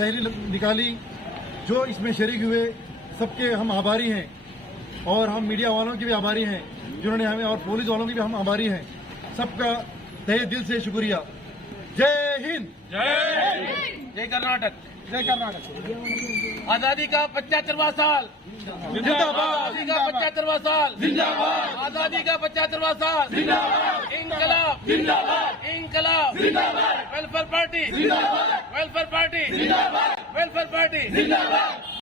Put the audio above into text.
लहरी निकाली, जो इसमें शरीक हुए सबके हम आभारी हैं और हम मीडिया वालों के भी आभारी हैं जिन्होंने हमें, और पुलिस वालों के भी हम आभारी हैं। सबका तहे दिल से शुक्रिया। जय हिंद, जय कर्नाटक, जय कर्नाटक। आजादी का 75वां साल जिंदाबाद, आजादी का 75वां साल जिंदाबाद, आजादी का 75वां साल जिंदाबाद, इंकलाब जिंदाबाद, इंकलाब जिंदाबाद, वेलफेयर पार्टी जिंदाबाद, वेलफेयर पार्टी जिंदाबाद, वेलफेयर पार्टी जिंदाबाद।